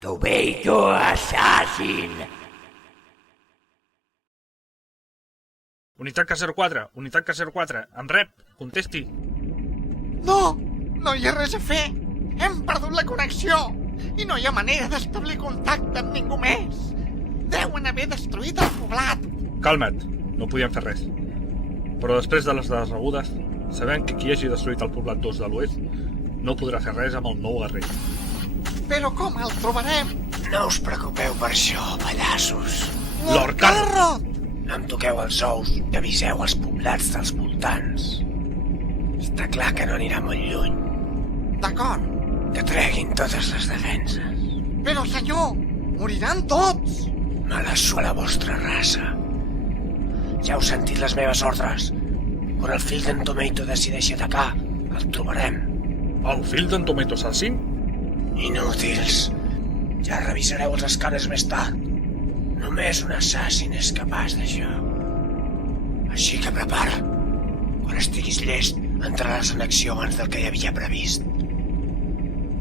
Tomato Assassin! Unitat K04, unitat K04, en rep, contesti. No! No hi ha res a fer! Hem perdut la connexió! I no hi ha manera d'establir contacte amb ningú més! Deuen haver destruït el poblat! Calma't, no podíem fer res. Però després de les dades rebudes, sabem que qui hagi destruït el poblat 2 de l'oest no podrà fer res amb el nou guerrer. Però com el trobarem? No us preocupeu per això, pallassos. Lord Carro! No em toqueu els ous i aviseu els poblats dels voltants. Està clar que no anirà molt lluny. D'acord. Que treguin totes les defenses. Però, senyor, moriran tots! Mala sua la vostra raça. Ja heu sentit les meves ordres. Quan el fill d'en Tomato decideixi atacar, el trobarem. El fill d'en Tomato Assassin? Inútils. Ja revisareu els escàners més tard. Només un assassin és capaç d'això. Així que prepara. Quan estiguis llest, entraràs en acció abans del que hi havia previst.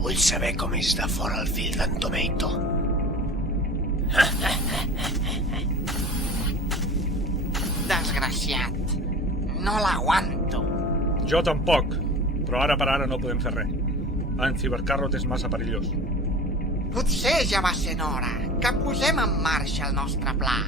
Vull saber com és de fora el fill d'en Tomato. Desgraciat. No l'aguanto. Jo tampoc, però ara per ara no podem fer res. En Cibercarrot és massa perillós. Potser ja va sent hora que posem en marxa el nostre pla.